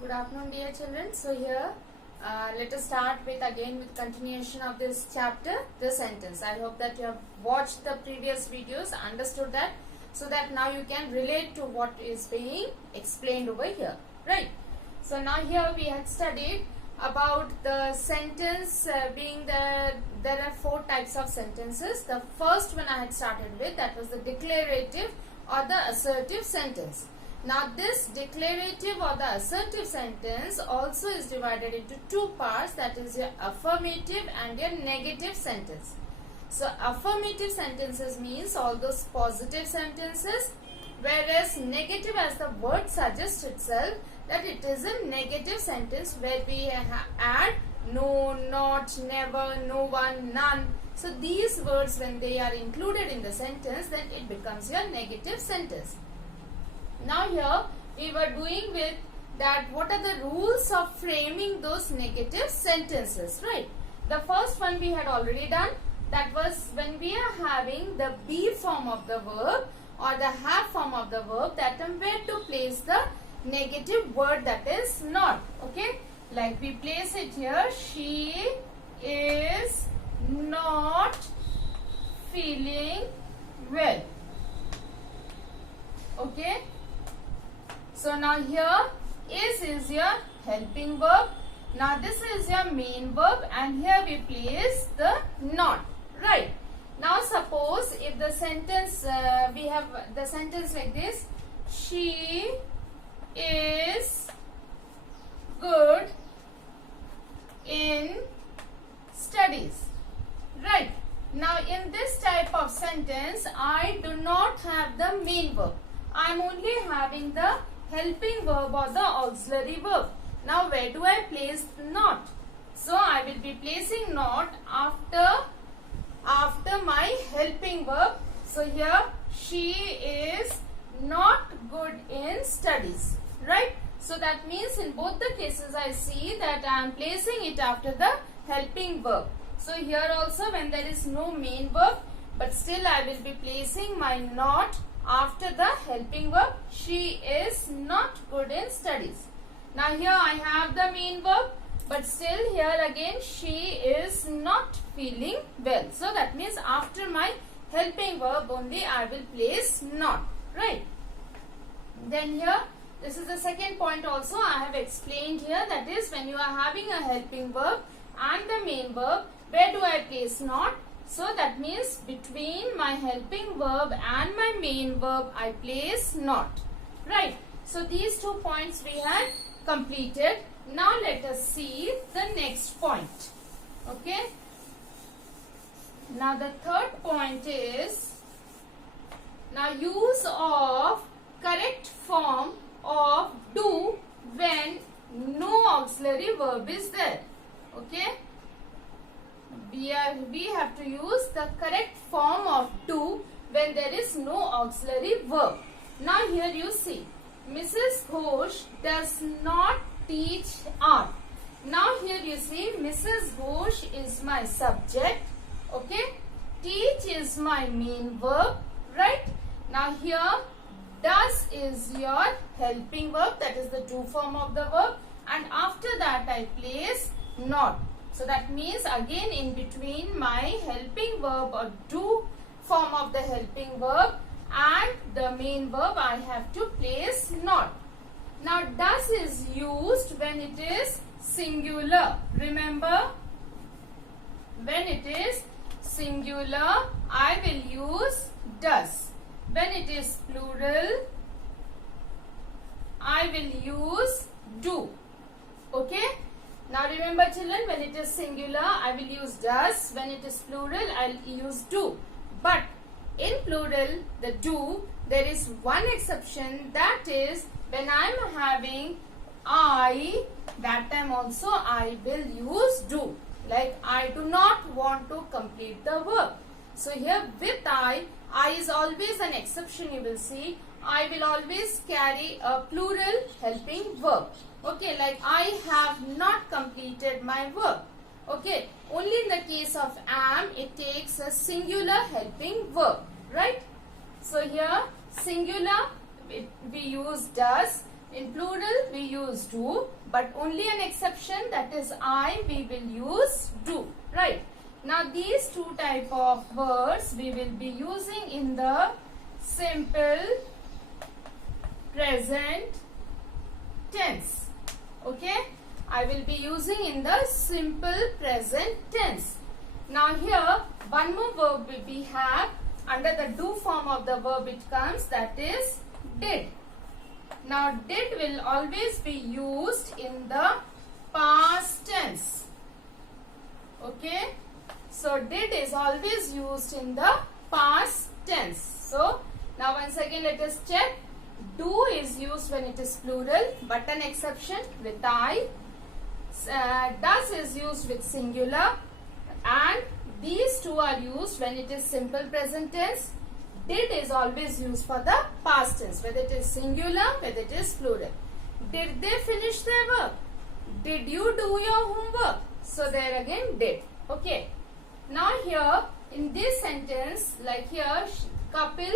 Good afternoon, dear children. So here, let us start with continuation of this chapter, the sentence. I hope that you have watched the previous videos, understood that, so that now you can relate to what is being explained over here, right? So now here we had studied about the sentence being there are four types of sentences. The first one I had started with, that was the declarative or the assertive sentence. Now this declarative or the assertive sentence also is divided into two parts, that is your affirmative and your negative sentence. So affirmative sentences means all those positive sentences, whereas negative, as the word suggests itself, that it is a negative sentence where we add no, not, never, no one, none. So these words, when they are included in the sentence, then it becomes your negative sentence. Now here we were doing with that what are the rules of framing those negative sentences, right? The first one we had already done, that was when we are having the be form of the verb or the have form of the verb, that time where to place the negative word, that is not, okay? Like we place it here, she is not feeling well, okay? So now here is your helping verb. Now this is your main verb and here we place the not, right? Now suppose if the sentence, we have the sentence like this, she is good in studies, right? Now in this type of sentence, I do not have the main verb. I am only having the helping verb or the auxiliary verb. Now where do I place not? So I will be placing not after my helping verb. So here she is not good in studies, right? So that means in both the cases I see that I am placing it after the helping verb. So here also when there is no main verb, but still I will be placing my not after the helping verb. She is not good in studies. Now here I have the main verb, but still here again she is not feeling well. So that means after my helping verb only I will place not, right? Then here this is the second point also I have explained here, that is when you are having a helping verb and the main verb, where do I place not? So that means between my helping verb and my main verb I place not, right? So these 2 points we had completed. Now let us see the next point, okay? Now the third point is, now use of correct form of do when no auxiliary verb is there, okay? We have to use the correct form of do when there is no auxiliary verb. Now here you see, Mrs. Ghosh does not teach art. Now here you see, Mrs. Ghosh is my subject, okay? Teach is my main verb, right? Now here does is your helping verb, that is the do form of the verb, and after that I place not. So that means again in between my helping verb or do form of the helping verb and the main verb I have to place not. Now does is used when it is singular. Remember, when it is singular I will use does. When it is plural I will use do, okay? Now remember children, when it is singular I will use does, when it is plural I will use do. But in plural, the do, there is one exception, that is when I am having I, that time also I will use do. Like I do not want to complete the verb. So here with I is always an exception, you will see. I will always carry a plural helping verb. Okay, like I have not completed my verb. Okay, only in the case of am, it takes a singular helping verb, right? So here singular we use does, In plural we use do, but only an exception, that is I, we will use do, right? Now these two type of words we will be using in the simple present tense. Okay, I will be using in the simple present tense. Now here one more verb we have under the do form of the verb, it comes, that is did. Now did will always be used in the past tense. Okay, so did is always used in the past tense. So now once again let us check. Do is used when it is plural, but an exception with I. Does is used with singular, and these two are used when it is simple present tense. Did is always used for the past tense, whether it is singular, whether it is plural. Did they finish their work? Did you do your homework? So there again did. Okay. Now here in this sentence, like here, Kapil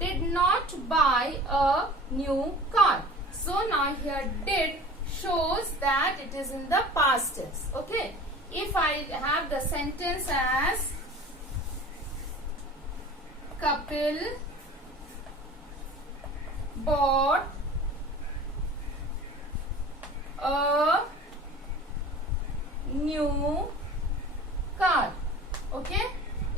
did not buy a new car. So now here did shows that it is in the past tense. Okay. If I have the sentence as Kapil bought a new car. Okay.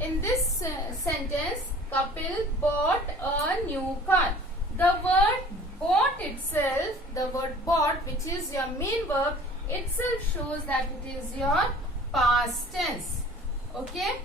In this sentence, Kapil bought a new car. The word bought itself, the word bought, which is your main verb, itself shows that it is your past tense. Okay.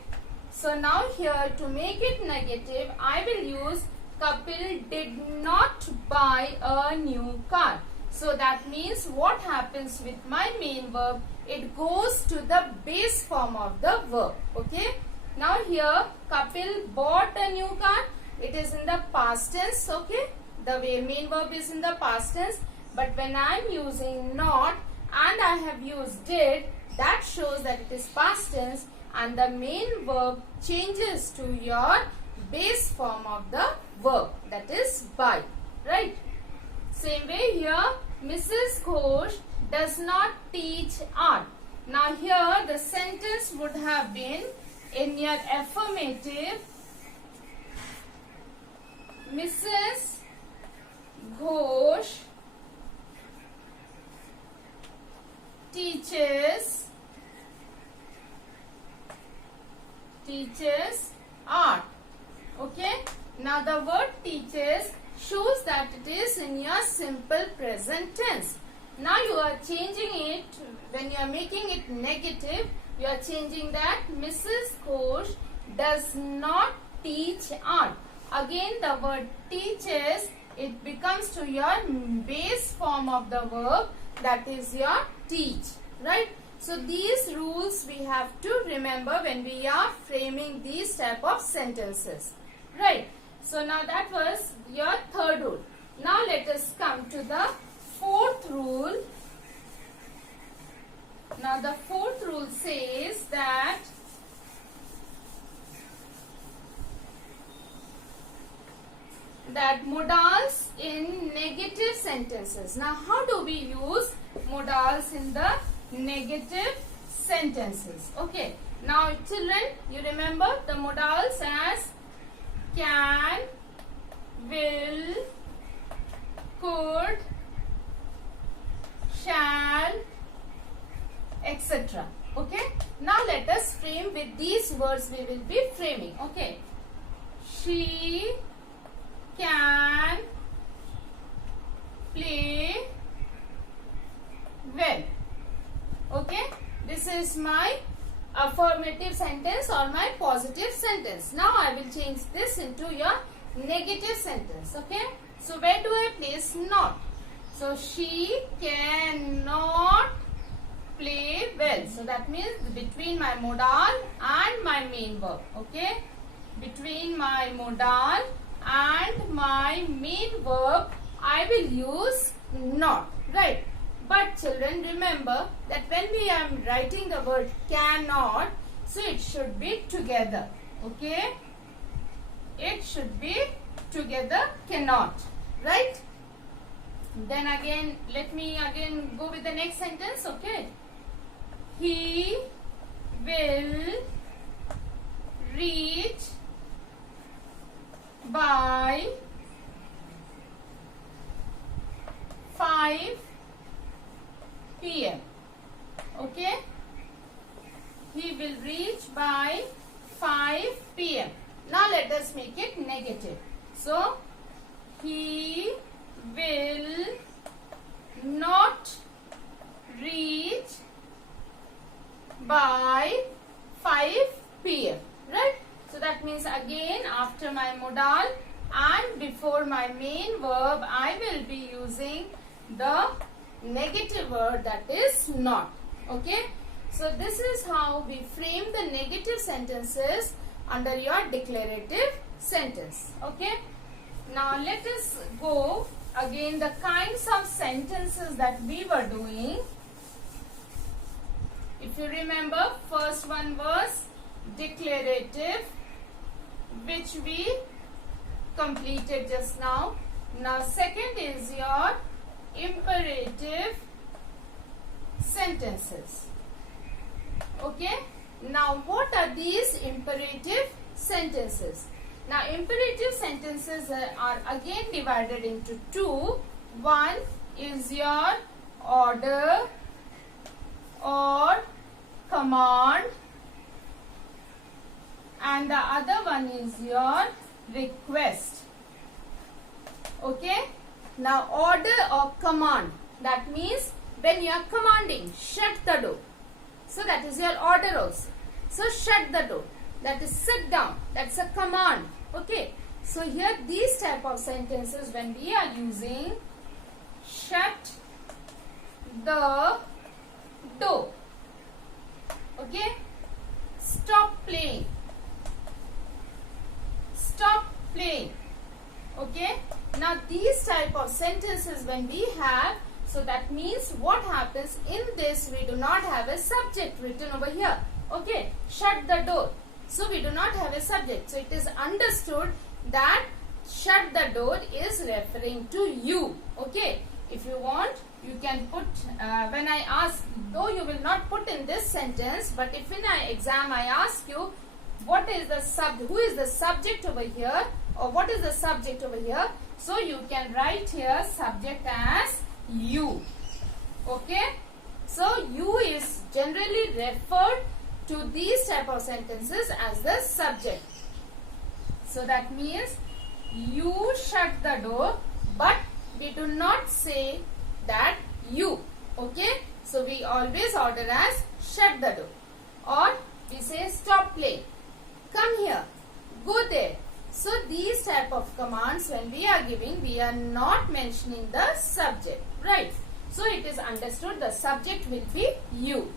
So now here to make it negative, I will use Kapil did not buy a new car. So that means what happens with my main verb, it goes to the base form of the verb. Okay. Now here Kapil bought a new car. It is in the past tense. Okay. The main verb is in the past tense. But when I am using not and I have used did, that shows that it is past tense, and the main verb changes to your base form of the verb, that is buy, right? Same way here, Mrs. Ghosh does not teach art. Now here the sentence would have been in your affirmative, Mrs. Ghosh teaches art. Okay. Now the word teaches shows that it is in your simple present tense. Now you are changing it, when you are making it negative, you are changing that Mrs. Ghosh does not teach art. Again the word teaches, it becomes to your base form of the verb, that is your teach, right? So these rules we have to remember when we are framing these type of sentences, right? So now that was your third rule. Now let us come to the fourth rule. Now the fourth rule says that modals in negative sentences. Now how do we use modals in the negative sentences? Okay. Now children, you remember the modals as can, will, could, shall, etc. Okay. Now let us frame with these words we will be framing. Okay. She can play well. Okay. This is my affirmative sentence or my positive sentence. Now I will change this into your negative sentence. Okay. So where do I place not? So she cannot play well. So that means between my modal and my main verb. Okay. Between my modal and my main verb, I will use not. Right. But children, remember that when we are writing the word cannot, so it should be together. Okay. It should be together, cannot. Right. Then again, let me again go with the next sentence, okay? He will reach by 5 p.m. Okay? He will reach by 5 p.m. Now let us make it negative. So, he will not reach by 5 p.m. Right? So that means again after my modal and before my main verb I will be using the negative word, that is not. Okay? So this is how we frame the negative sentences under your declarative sentence. Okay? Now let us go again the kinds of sentences that we were doing. If you remember, first one was declarative, which we completed just now. Now second is your imperative sentences. Okay? Now what are these imperative sentences? Now imperative sentences are again divided into two. One is your order or command, and the other one is your request. Okay? Now order or command, that means when you are commanding, shut the door. So that is your order also. So shut the door, that is sit down, that's a command. Okay? So here these type of sentences when we are using shut the door. Okay? Stop playing. Stop playing. Okay? Now these type of sentences when we have, so that means what happens in this, we do not have a subject written over here. Okay? Shut the door. So we do not have a subject. So it is understood that shut the door is referring to you. Okay? If you want, you can put, when I ask, though you will not put in this sentence, but if in an exam I ask you, what is the who is the subject over here, or what is the subject over here, so you can write here subject as you. Okay? So you is generally referred to these type of sentences as the subject. So that means you shut the door, but we do not say that you. Okay? So we always order as shut the door, or we say stop playing, come here, go there. So these type of commands when we are giving, we are not mentioning the subject, right? So it is understood the subject will be you.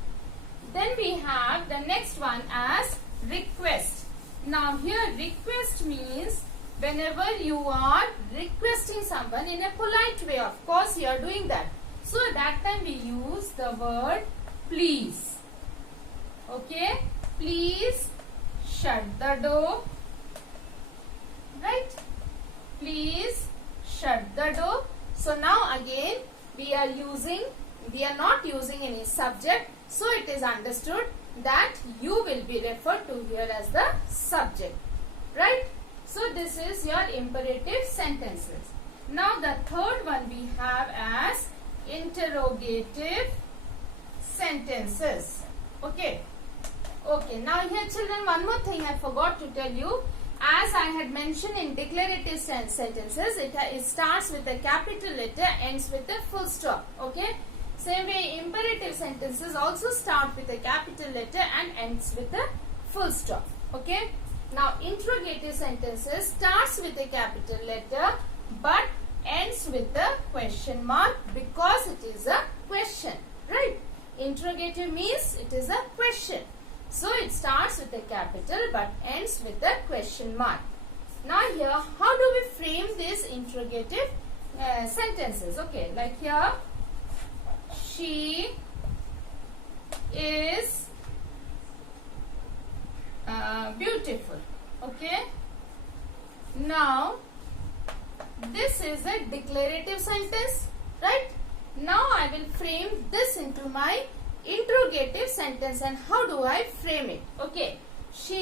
Then we have the next one as request. Now here request means whenever you are requesting someone in a polite way, of course you are doing that. So at that time we use the word please. Okay? Please shut the door. Right? Please shut the door. So now again we are not using any subject. So it is understood that you will be referred to here as the subject. Right? So this is your imperative sentences. Now the third one we have as interrogative sentences. Okay. Okay. Now here children, one more thing I forgot to tell you. As I had mentioned in declarative sentences, it starts with a capital letter, ends with a full stop. Okay. Same way imperative sentences also start with a capital letter and ends with a full stop. Okay. Now interrogative sentences starts with a capital letter but ends with a question mark because it is a question. Right. Interrogative means it is a question. So it starts with a capital but ends with a question mark. Now here, how do we frame these interrogative sentences? Okay, like here, she is beautiful. Okay. Now, this is a declarative sentence. right? Now I will frame this into my interrogative sentence. And how do I frame it? Okay, she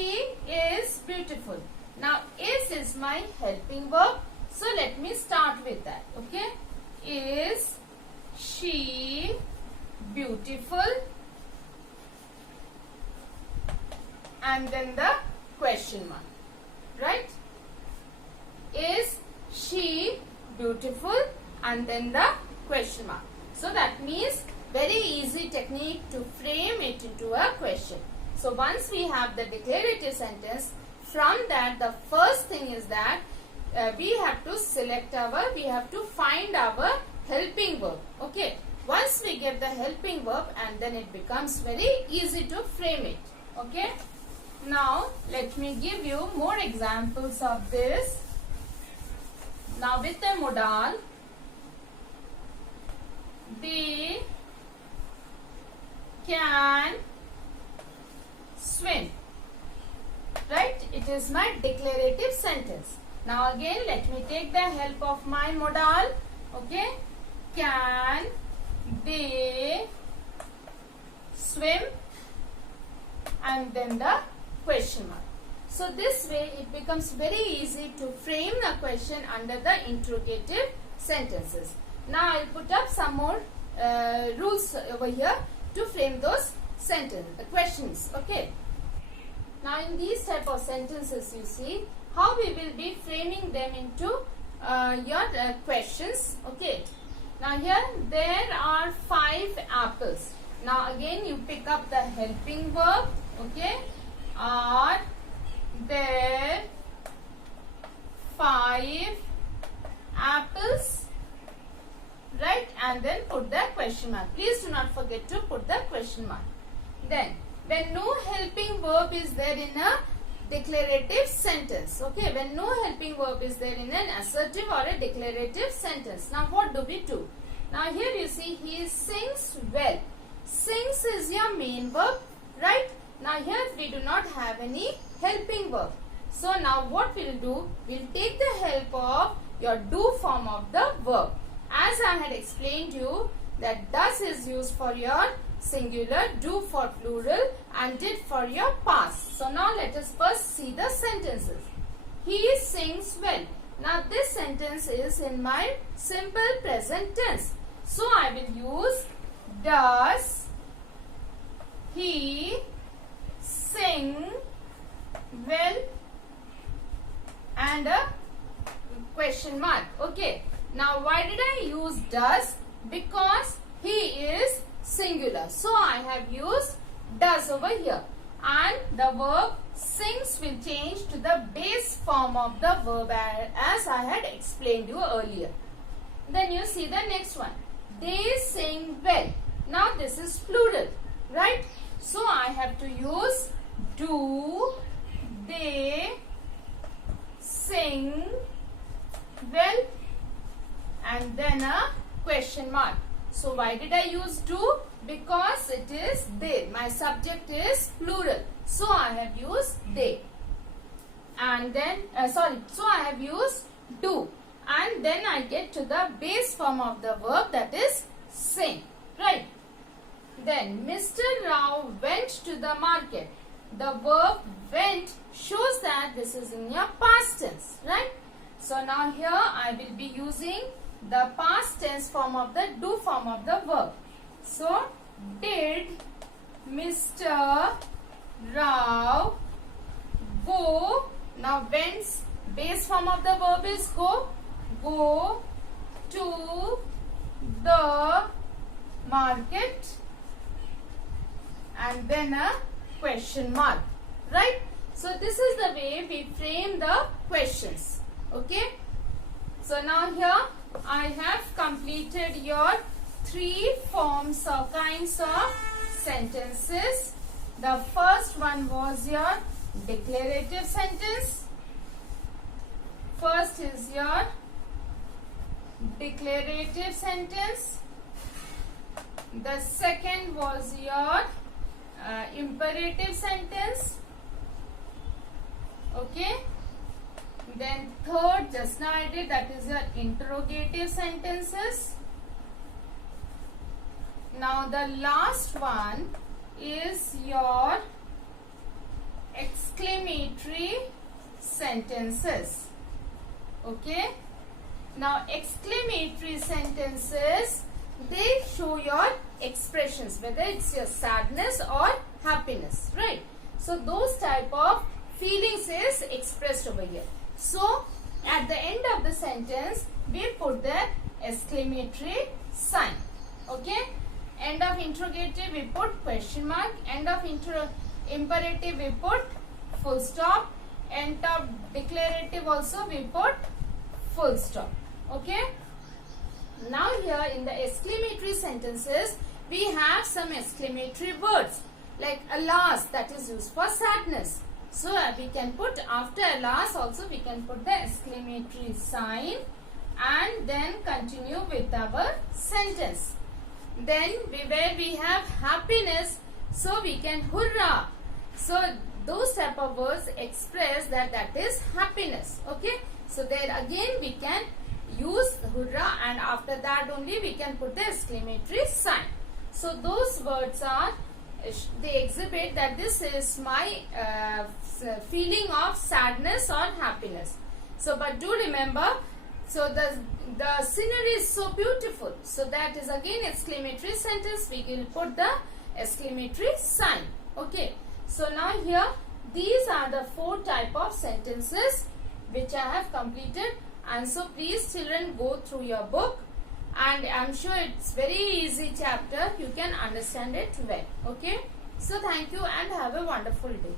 is beautiful. Now is my helping verb, so let me start with that. Okay, is she beautiful? And then the question mark, right? Is she beautiful? And then the question mark. So that means very easy technique to frame it into a question. So once we have the declarative sentence, from that the first thing is that we have to we have to find our helping verb. Okay, once we get the helping verb, and then it becomes very easy to frame it. Okay, now let me give you more examples of this. Now with the modal, they can swim, right? It is my declarative sentence. Now again let me take the help of my modal. Okay, can they swim? And then the question mark. So this way it becomes very easy to frame a question under the interrogative sentences. Now I will put up some more rules over here to frame those questions. Okay. Now in these type of sentences, you see how we will be framing them into your questions. Okay. Now here there are 5 apples. Now again you pick up the helping verb. Okay. Are there 5 apples? Right, and then put the question mark. Please do not forget to put the question mark. Then when no helping verb is there in a declarative sentence. Okay, when no helping verb is there in an assertive or a declarative sentence. Now what do we do? Now here you see he sings well. Sings is your main verb, right? Now here we do not have any helping verb. So now what we'll do, we'll take the help of your do form of the verb. As I had explained you that does is used for your singular, do for plural, and did for your past. So now let us first see the sentences. He sings well. Now this sentence is in my simple present tense. So I will use does he sing well and a question mark. Okay. Now why did I use does? Because he is singular. So I have used does over here. And the verb sings will change to the base form of the verb as I had explained you earlier. Then you see the next one. They sing well. Now this is plural, right? So I have to use do they sing well and then a question mark. So why did I use do? Because it is they. My subject is plural. So I have used they. And then, so I have used do. And then I get to the base form of the verb, that is sing. Right. Then Mr. Rao went to the market. The verb went shows that this is in your past tense. Right. So now here I will be using the past tense form of the do form of the verb. So, did Mr. Rao go? Now, whence base form of the verb is go. Go to the market and then a question mark. Right? So, this is the way we frame the questions. Okay? So, now here I have completed your 3 forms or kinds of sentences. The first one was your declarative sentence. First is your declarative sentence. The second was your imperative sentence. Okay. Then third, just now I did, that is your interrogative sentences. Now the last one is your exclamatory sentences. Okay. Now exclamatory sentences, they show your expressions, whether it's your sadness or happiness, right? So those type of feelings is expressed over here. So at the end of the sentence, we put the exclamatory sign. Okay. End of interrogative, we put question mark. End of imperative, we put full stop. End of declarative also, we put full stop. Okay. Now here in the exclamatory sentences, we have some exclamatory words like alas, that is used for sadness. So we can put after alas also we can put the exclamatory sign and then continue with our sentence. Then where we have happiness, so we can hurrah. So those type of words express that is happiness. Okay. So there again we can use hurrah, and after that only we can put the exclamatory sign. So those words are, they exhibit that this is my feeling of sadness or happiness. So but do remember, so the scenery is so beautiful, so that is again exclamatory sentence, we will put the exclamatory sign. Okay. So now here these are the 4 type of sentences which I have completed, and so please children go through your book, and I am sure it's very easy chapter, you can understand it well. Okay. So thank you and have a wonderful day.